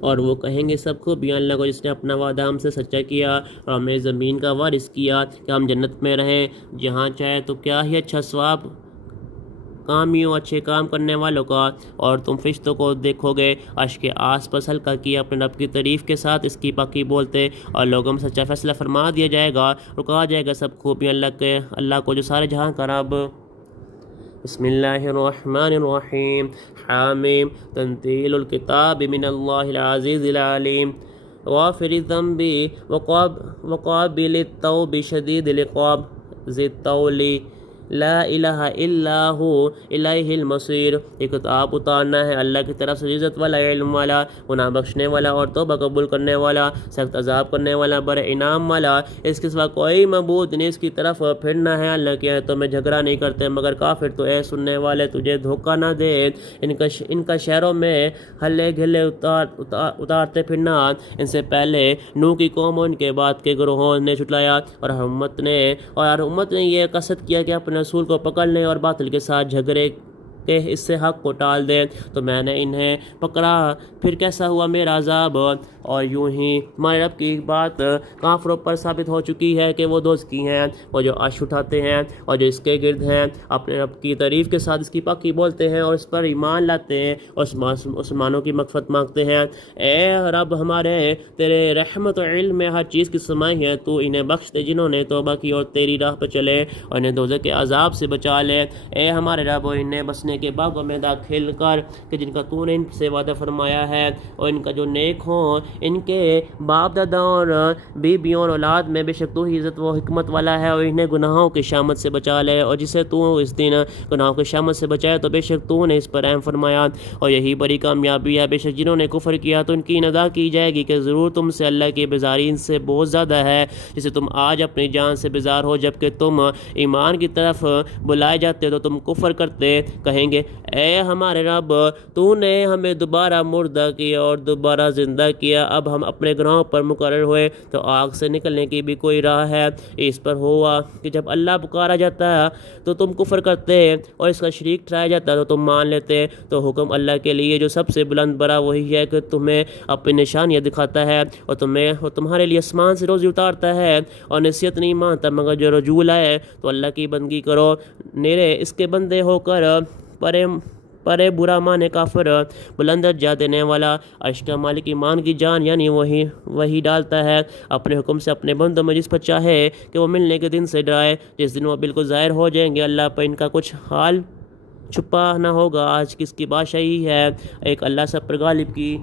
اور وہ کہیں گے سب خوبیاں اللہ کو جس نے اپنا وعدہ ہم سے سچا کیا اور ہمیں زمین کا وارث کیا کہ ہم جنت میں رہیں جہاں چاہے، تو کیا ہی اچھا ثواب کام یوں اچھے کام کرنے والوں کا۔ اور تم فرشتوں کو دیکھو گے عرش کے آس پاس حلقہ کیا اپنے رب کی تعریف کے ساتھ اس کی پاکی بولتے، اور لوگوں میں سچا فیصلہ فرما دیا جائے گا اور کہا جائے گا سب خوبیاں اللہ کو جو سارے جہاں کا رب۔ بسم اللہ الرحمن الرحیم حامیم تنزیل الکتاب من اللہ العزیز العلیم غافر الذنب وقابل التوب شدید العقاب ذی الطول لا الہ الا ہو الیہ المصیر۔ یہ کتاب اتارنا ہے اللہ کی طرف سے عزت والا، علم والا، گناہ بخشنے والا اور توبہ قبول کرنے والا، سخت عذاب کرنے والا، بڑے انعام والا۔ اس کے سوا کوئی معبود نہیں، اس کی طرف پھرنا ہے اللہ کی آیتوں میں جھگڑا نہیں کرتے مگر کافر۔ تو اے سننے والے تجھے دھوکہ نہ دے، ان کا شہروں میں ہلے گھلے اتارتے پھرنا۔ ان سے پہلے نوح کی قوم اور ان کے بعد کے گروہوں نے جھٹلایا، اور ہر امت نے یہ قصد کیا کہ اپنے رسول کو پکڑ لیں اور باطل کے ساتھ جھگڑے کہ اس سے حق کو ٹال دیں، تو میں نے انہیں پکڑا، پھر کیسا ہوا میرا عذاب۔ اور یوں ہی ہمارے رب کی ایک بات کافروں پر ثابت ہو چکی ہے کہ وہ دوزخی ہیں، وہ جو عرش اٹھاتے ہیں اور جو اس کے گرد ہیں، اپنے رب کی تعریف کے ساتھ اس کی پاکی بولتے ہیں اور اس پر ایمان لاتے ہیں اور مسلمانوں کی مغفرت مانگتے ہیں۔ اے رب ہمارے، تیرے رحمت و علم میں ہر چیز کی سمائی ہے، تو انہیں بخش دے جنہوں نے توبہ کی اور تیری راہ پر چلے، اور انہیں دوزخ کے عذاب سے بچا لے۔ اے ہمارے رب، انہیں بسنے کے باغوں میں داخل کر کہ جن کا تو نے ان سے وعدہ فرمایا ہے، اور ان کا جو نیک ہوں ان کے باپ دادا اور بیویوں اور اولاد میں، بے شک تو ہی عزت و حکمت والا ہے، اور انہیں گناہوں کی شامت سے بچا لے، اور جسے تو اس دن گناہوں کی شامت سے بچائے تو بے شک تو نے اس پر رحم فرمایا، اور یہی بڑی کامیابی ہے۔ بے شک جنہوں نے کفر کیا تو ان کی ادا کی جائے گی کہ ضرور تم سے اللہ کی بیزاری ان سے بہت زیادہ ہے، جسے تم آج اپنی جان سے بیزار ہو، جبکہ تم ایمان کی طرف بلائے جاتے تو تم کفر کرتے۔ کہیں گے اے ہمارے رب، تو نے ہمیں دوبارہ مردہ کیا اور دوبارہ زندہ کیا، اب ہم اپنے گناہوں پر مقرر ہوئے، تو آگ سے نکلنے کی بھی کوئی راہ ہے؟ اس پر ہوا کہ جب اللہ پکارا جاتا ہے تو تم کفر کرتے، اور اس کا شریک ٹھہرایا جاتا ہے تو تم مان لیتے۔ تو حکم اللہ کے لیے جو سب سے بلند برا وہی ہے کہ تمہیں اپنی نشانیاں دکھاتا ہے اور تمہارے لیے آسمان سے روزی اتارتا ہے، اور نصیحت نہیں مانتا مگر جو رجوع لائے۔ تو اللہ کی بندگی کرو، نیرے اس کے بندے ہو کر پرے برا مانے کافر، بلند درجہ دینے والا، عرش کا مالک ایمان کی جان یعنی وہی ڈالتا ہے اپنے حکم سے اپنے بندوں میں جس پر چاہے کہ وہ ملنے کے دن سے ڈرائے، جس دن وہ بالکل ظاہر ہو جائیں گے، اللہ پر ان کا کچھ حال چھپا نہ ہوگا۔ آج کس کی بادشاہی ہے؟ ایک اللہ سب پر غالب کی۔